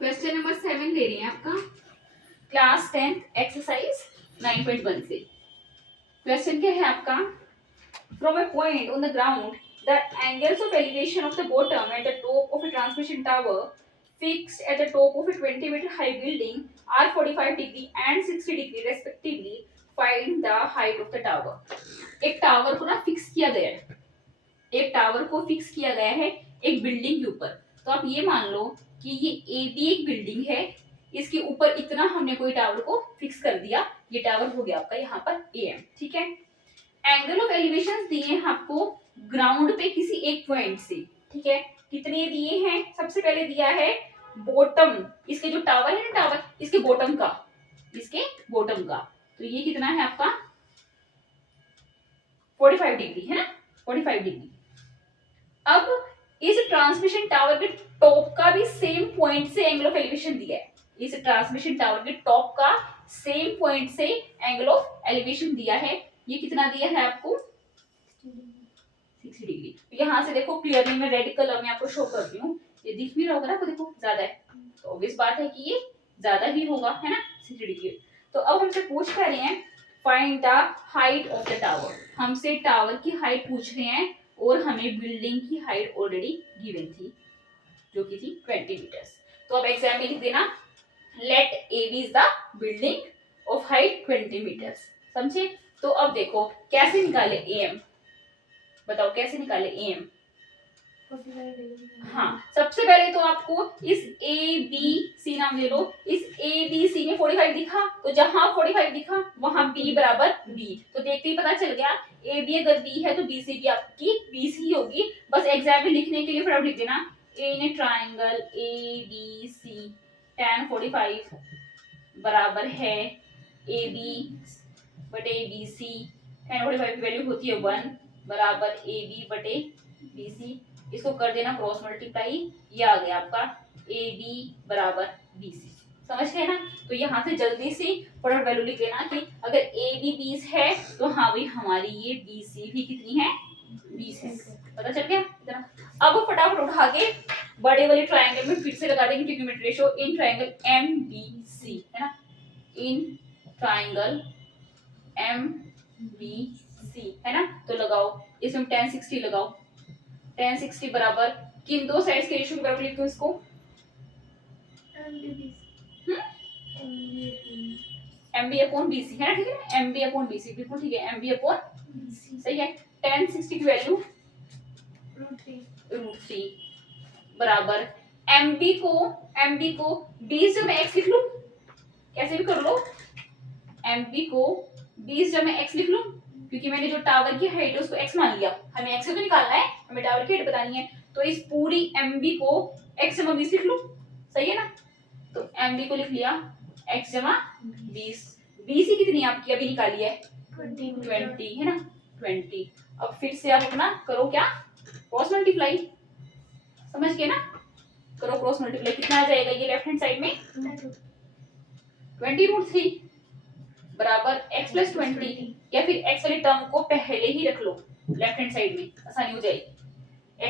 Question number 7 ले रही हैं आपका क्लास 10 एक्सरसाइज 9.1 से। क्वेश्चन क्या है आपका, from a point on the ground the angles of elevation of the bottom at the top of a transmission tower fixed at the top of a 20-meter high building are 45 degree and 60 degree respectively. Find the height of the tower. एक tower को ना fix किया गया है, एक tower को fix किया गया है एक बिल्डिंग के ऊपर। तो आप ये मान लो कि ये ए बी एक बिल्डिंग है, इसके ऊपर इतना हमने कोई टावर को फिक्स कर दिया, ये टावर हो गया आपका यहाँ पर ए एम। ठीक है, एंगल ऑफ एलिवेशन दिए हैं आपको ग्राउंड पे किसी एक पॉइंट से। ठीक है, कितने दिए हैं, सबसे पहले दिया है बॉटम, इसके जो टावर है ना, टावर इसके बॉटम का, इसके बॉटम का, तो ये कितना है आपका 45 डिग्री है ना, 45 डिग्री। अब इस ट्रांसमिशन टावर के टॉप का भी सेम पॉइंट से एंगल ऑफ एलिवेशन दिया है, इस ट्रांसमिशन टावर के टॉप का सेम पॉइंट से एंगल ऑफ एलिवेशन दिया है, ये कितना दिया है आपको 60 डिग्री। यहां से देखो क्लियरली मैं रेड कलर में आपको शो करती हूँ, ये दिख भी रहा होगा ना आपको, देखो ज्यादा है तो ऑब्वियस बात है कि ये ज्यादा ही होगा है ना 60 डिग्री। तो अब हमसे पूछ कर रहे हैं find the height of the tower, हमसे टावर की हाइट पूछ रहे हैं और हमें बिल्डिंग की हाइट ऑलरेडी गिवन थी जो कि थी 20 मीटर्स। तो अब एग्जाम में लिख देना let A B is the building of height 20 metres. समझे? तो अब देखो कैसे निकाले ए एम, बताओ कैसे निकाले ए एम। हाँ, सबसे पहले तो आपको इस ए बी सी नाम ले लो, इस ए बी सी में 45 दिखा, तो जहां 45 दिखा वहां बी बराबर बी, तो देखते ही पता चल गया ए बी अगर बी है तो बी सी भी आपकी बी सी होगी। बस एग्जाम में लिखने के लिए फटाफट लिख देना in triangle A B C tan 45 बराबर है ए बी बटे बी सी, tan 45 की वैल्यू होती है 1 बराबर ए बी बटे बी सी, इसको कर देना क्रॉस मल्टीप्लाई, ये आ गया आपका ए बी बराबर बी सी। समझ गए ना? तो यहाँ से जल्दी से फटाफट वैल्यू लिख देना कि अगर ए बी 20 है तो हाँ भाई हमारी ये बी सी भी कितनी है 20 है। पता चल गया इतना? अब फटाफट उठा के बड़े वाले ट्रायंगल में फिर से लगा देंगे trigonometric ratio in triangle M B C, है ना, in triangle M B C, है ना। तो लगाओ इसमें tan 60 लगाओ, tan 60 बराबर किन दो साइड्स के रेशियो के बराबर लिखो इसको MB अपॉन BC, है ना, ठीक है, MB अपॉन BC बिल्कुल ठीक है, MB अपॉन BC सही है। tan 60 की वैल्यू √3 बराबर MB को 20 जब मैं x लिख लूं, कैसे भी कर लो, MB को 20 जब मैं x लिख लूं, क्योंकि मैंने जो टावर की हाइट है उसको x मान लिया, हमें x से तो निकालना है, हमें टावर की हाइट बतानी है, तो इस पूरी MB को x जमा 20 लिख लूं, सही है ना। तो MB को लिख लिया x जमा 20, BC कितनी आपकी अभी निकाली है 20 है ना 20। अब फिर से आप अपना करो क्या क्रॉस मल्टीप्लाई, समझ गए ना, करो क्रॉस मल्टीप्लाई, कितना आ जाएगा ये लेफ्ट हैंड साइड में 20√3 बराबर x प्लस 20, या फिर x वाली टर्म को पहले ही रख लो लेफ्ट हैंड साइड में, आसानी हो जाएगी,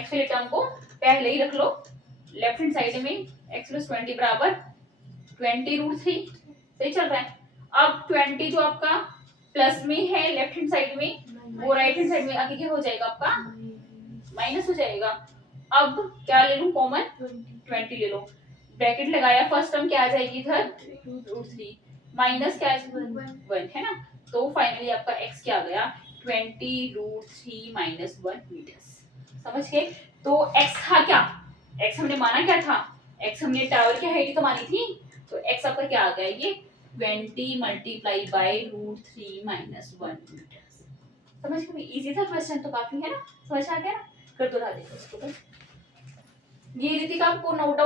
x वाली टर्म को पहले ही रख लो लेफ्ट हैंड साइड में, x प्लस 20 बराबर 20√3, सही चल रहा है। अब 20 जो आपका प्लस में है लेफ्ट हैंड साइड में, वो राइट हैंड साइड में आगे क्या हो जाएगा आपका माइनस हो जाएगा। अब क्या ले लूं कॉमन 20 ले लो, ब्रैकेट लगाया, फर्स्ट टर्म क्या आ जाएगी इधर √3 माइनस क्या 1 है ना, तो फाइनली आपका x क्या आ गया 20√3 माइनस 1 मीटर्स। समझ गए? तो x था क्या, x हमने माना क्या था, x हमने टावर की हाइट तो मानी थी, तो x आपका क्या आ गया ये 20 मल्टीप्लाई बाय √3 माइनस 1 मीटर्स। समझ गए? इजी था क्वेश्चन तो काफी, है ना, समझ आ गया ना, कर दो देखो इसको। ये रीति का आपको नोट